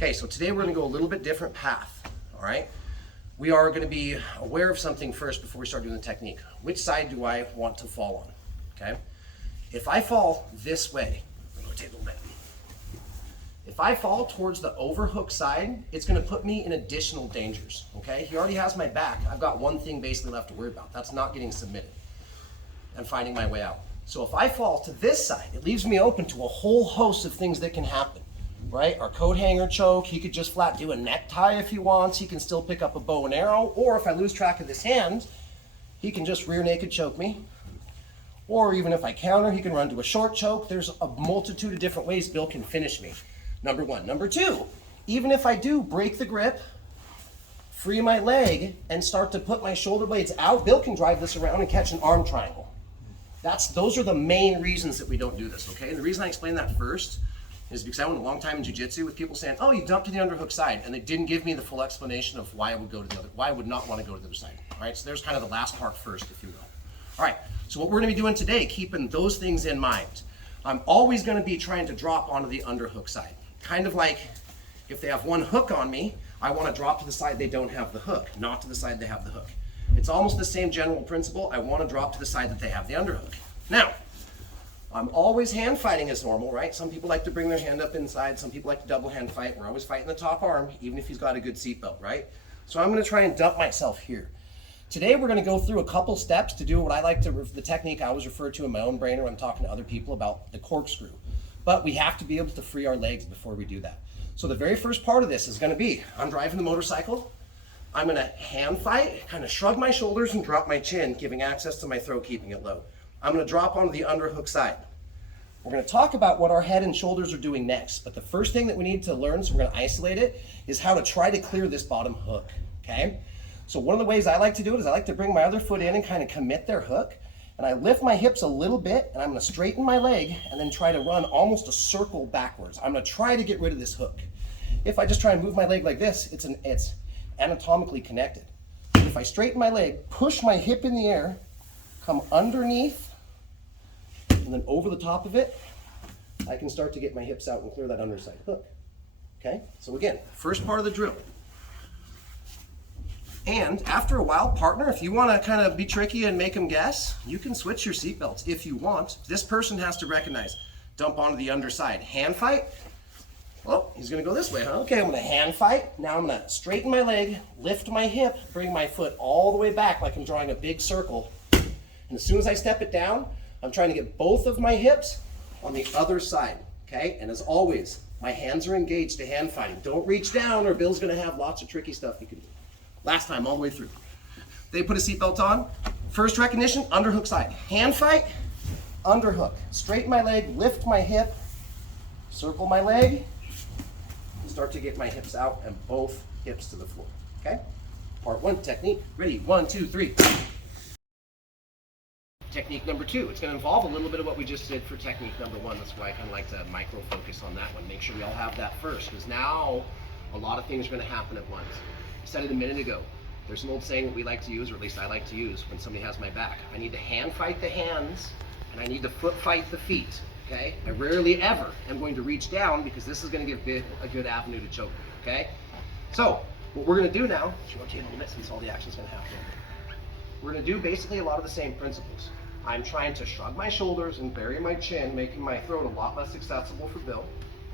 Okay, so today we're gonna go a little bit different path, all right? We are gonna be aware of something first before we start doing the technique. Which side do I want to fall on, okay? If I fall this way, rotate a little bit. If I fall towards the overhook side, it's gonna put me in additional dangers, okay? He already has my back. I've got one thing basically left to worry about. That's not getting submitted and finding my way out. So if I fall to this side, it leaves me open to a whole host of things that can happen. Right? Our coat hanger choke, he could just flat do a necktie if he wants. He can still pick up a bow and arrow. Or if I lose track of this hand, he can just rear naked choke me. Or even if I counter, he can run to a short choke. There's a multitude of different ways Bill can finish me. Number one. Number two, even if I do break the grip, free my leg, and start to put my shoulder blades out, Bill can drive this around and catch an arm triangle. Those are the main reasons that we don't do this, okay? And the reason I explain that first is because I went a long time in jiu-jitsu with people saying, oh, you dumped to the underhook side, and they didn't give me the full explanation of why I would go to the other, why I would not want to go to the other side. All right, so there's kind of the last part first, if you will. All right, so what we're going to be doing today, keeping those things in mind, I'm always going to be trying to drop onto the underhook side. Kind of like if they have one hook on me, I want to drop to the side they don't have the hook, not to the side they have the hook. It's almost the same general principle. I want to drop to the side that they have the underhook. Now, I'm always hand fighting as normal, right? Some people like to bring their hand up inside. Some people like to double hand fight. We're always fighting the top arm, even if he's got a good seatbelt, right? So I'm going to try and dump myself here. Today we're going to go through a couple steps to do what I like to, the technique I always refer to in my own brain when I'm talking to other people about the corkscrew. But we have to be able to free our legs before we do that. So the very first part of this is going to be, I'm driving the motorcycle. I'm going to hand fight, kind of shrug my shoulders and drop my chin, giving access to my throat, keeping it low. I'm going to drop onto the underhook side. We're going to talk about what our head and shoulders are doing next, but the first thing that we need to learn, so we're going to isolate it, is how to try to clear this bottom hook, okay? So one of the ways I like to do it is I like to bring my other foot in and kind of commit their hook, and I lift my hips a little bit, and I'm going to straighten my leg and then try to run almost a circle backwards. I'm going to try to get rid of this hook. If I just try and move my leg like this, it's anatomically connected. If I straighten my leg, push my hip in the air, come underneath, and then over the top of it, I can start to get my hips out and clear that underside hook. Okay, so again, first part of the drill. And after a while, partner, if you want to kind of be tricky and make them guess, you can switch your seatbelts if you want. This person has to recognize, dump onto the underside. Hand fight. Oh, he's going to go this way, huh? Okay, I'm going to hand fight. Now I'm going to straighten my leg, lift my hip, bring my foot all the way back like I'm drawing a big circle. And as soon as I step it down, I'm trying to get both of my hips on the other side, okay? And as always, my hands are engaged to hand fighting. Don't reach down or Bill's gonna have lots of tricky stuff you can do. Last time, all the way through. They put a seatbelt on. First recognition, underhook side. Hand fight, underhook. Straighten my leg, lift my hip, circle my leg, and start to get my hips out and both hips to the floor, okay? Part one, technique. Ready, 1, 2, 3. Technique number two, it's going to involve a little bit of what we just did for technique number one. That's why I kind of like to micro focus on that one. Make sure we all have that first, because now a lot of things are going to happen at once. I said it a minute ago. There's an old saying that we like to use, or at least I like to use when somebody has my back. I need to hand fight the hands, and I need to foot fight the feet, okay? I rarely ever am going to reach down because this is going to give a good avenue to choke, okay? So what we're going to do now, rotate a little bit since all the action's going to happen. We're going to do basically a lot of the same principles. I'm trying to shrug my shoulders and bury my chin, making my throat a lot less accessible for Bill.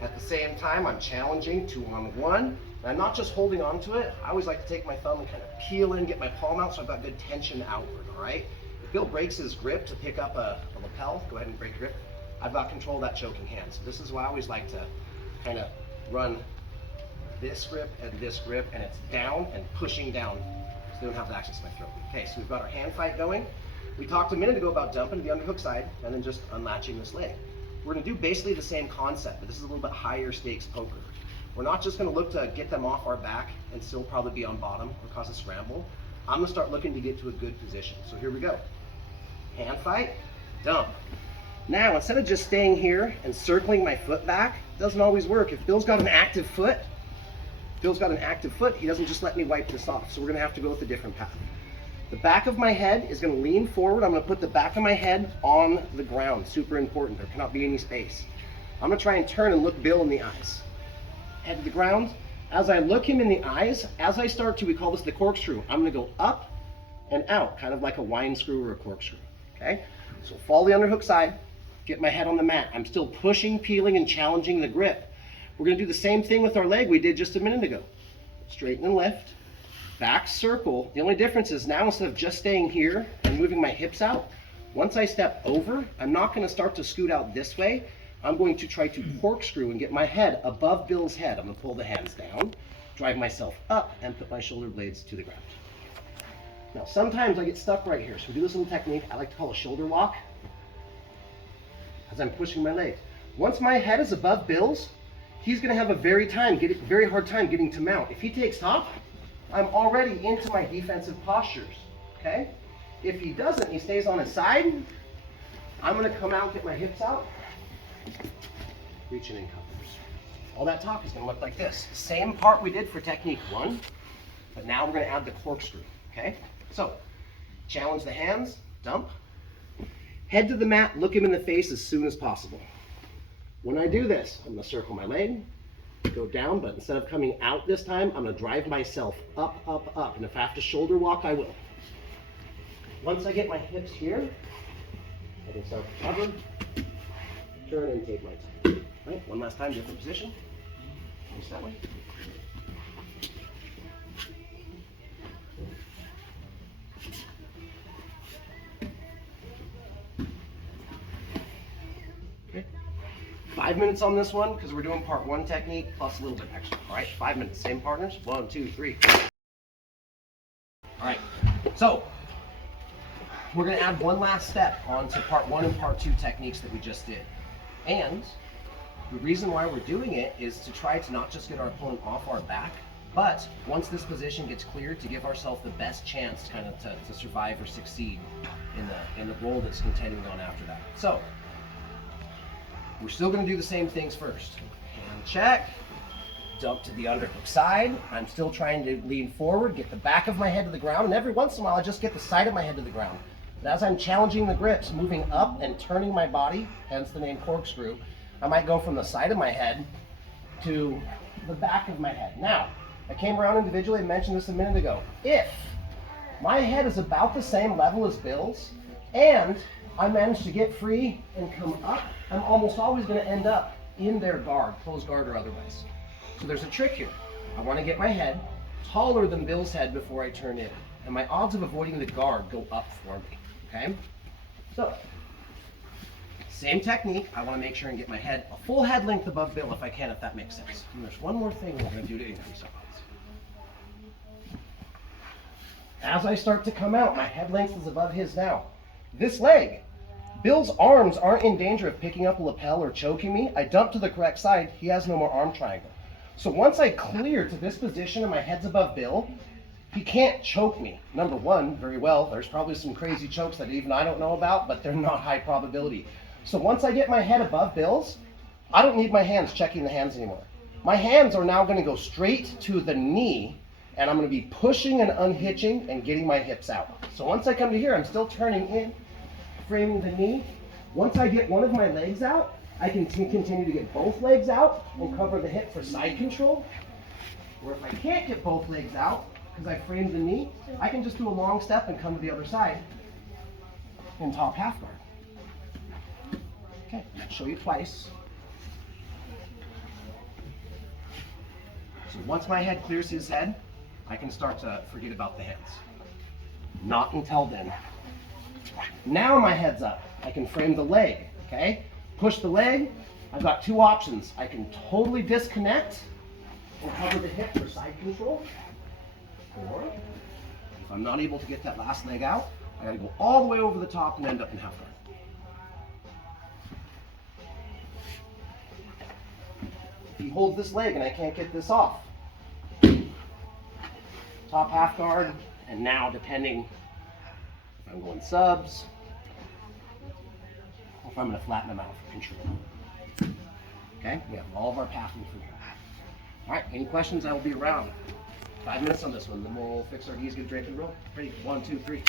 At the same time, I'm challenging 2-on-1. And I'm not just holding on to it. I always like to take my thumb and kind of peel in, get my palm out so I've got good tension outward, all right? If Bill breaks his grip to pick up a lapel, go ahead and break grip. I've got control of that choking hand. So this is why I always like to kind of run this grip, and it's down and pushing down so they don't have access to my throat. Okay, so we've got our hand fight going. We talked a minute ago about dumping to the underhook side and then just unlatching this leg. We're going to do basically the same concept, but this is a little bit higher stakes poker. We're not just going to look to get them off our back and still probably be on bottom or cause a scramble. I'm going to start looking to get to a good position. So here we go. Hand fight, dump. Now, instead of just staying here and circling my foot back, it doesn't always work. If Bill's got an active foot, he doesn't just let me wipe this off. So we're going to have to go with a different path. The back of my head is going to lean forward. I'm going to put the back of my head on the ground. Super important. There cannot be any space. I'm going to try and turn and look Bill in the eyes. head to the ground. As I look him in the eyes, as I start to, we call this the corkscrew, I'm gonna go up and out, kind of like a wine screw or a corkscrew, okay? So follow the underhook side, get my head on the mat. I'm still pushing, peeling, and challenging the grip. We're gonna do the same thing with our leg we did just a minute ago. Straighten and lift, back circle. The only difference is now instead of just staying here and moving my hips out, once I step over, I'm not gonna start to scoot out this way. I'm going to try to corkscrew and get my head above Bill's head. I'm gonna pull the hands down, drive myself up, and put my shoulder blades to the ground. Now, sometimes I get stuck right here, so we do this little technique I like to call a shoulder walk as I'm pushing my legs. Once my head is above Bill's, he's gonna have a very hard time getting to mount. If he takes top, I'm already into my defensive postures, okay? If he doesn't, he stays on his side, I'm gonna come out, get my hips out, reaching in covers. All that talk is gonna look like this. Same part we did for technique 1, but now we're gonna add the corkscrew, okay? So, challenge the hands, dump, head to the mat, look him in the face as soon as possible. When I do this, I'm gonna circle my leg, go down, but instead of coming out this time, I'm gonna drive myself up, up, up, and if I have to shoulder walk, I will. Once I get my hips here, I can start to cover, turn, and take my time. All right, one last time, different position. Face that way. Okay. 5 minutes on this one because we're doing part 1 technique plus a little bit extra. All right, 5 minutes, same partners. 1, 2, 3. All right, so we're going to add one last step onto part 1 and part 2 techniques that we just did. And the reason why we're doing it is to try to not just get our opponent off our back, but once this position gets cleared, to give ourselves the best chance kind of to survive or succeed in the role that's continuing on after that. So we're still going to do the same things first. Hand check, dump to the underhook side. I'm still trying to lean forward, get the back of my head to the ground, and every once in a while I just get the side of my head to the ground. But as I'm challenging the grips, moving up and turning my body, hence the name corkscrew, I might go from the side of my head to the back of my head. Now, I came around individually and mentioned this a minute ago. If my head is about the same level as Bill's, and I manage to get free and come up, I'm almost always going to end up in their guard, closed guard or otherwise. So there's a trick here. I want to get my head taller than Bill's head before I turn in. And my odds of avoiding the guard go up for me, okay? So, same technique. I want to make sure and get my head a full head length above Bill if I can, if that makes sense. And there's one more thing we're going to do to increase our odds. As I start to come out, my head length is above his now. This leg, Bill's arms aren't in danger of picking up a lapel or choking me. I dump to the correct side, he has no more arm triangle. So once I clear to this position and my head's above Bill, he can't choke me. Number one, very well, there's probably some crazy chokes that even I don't know about, but they're not high probability. So once I get my head above Bill's, I don't need my hands checking the hands anymore. My hands are now going to go straight to the knee, and I'm going to be pushing and unhitching and getting my hips out. So once I come to here, I'm still turning in, framing the knee. Once I get one of my legs out, I can continue to get both legs out and cover the hip for side control. Or if I can't get both legs out, because I framed the knee, I can just do a long step and come to the other side in top half guard. Okay, I'll show you twice. So once my head clears his head, I can start to forget about the hands. Not until then. Now my head's up. I can frame the leg, okay? Push the leg. I've got two options. I can totally disconnect and cover the hip for side control. Or if I'm not able to get that last leg out, I gotta go all the way over the top and end up in half guard. If he holds this leg and I can't get this off, top half guard, and now depending if I'm going subs, or if I'm going to flatten them out for control. Okay, we have all of our pathing from here. All right, any questions? I will be around. 5 minutes on this one, then we'll fix our knees, get a drink and roll. Ready? 1, 2, 3.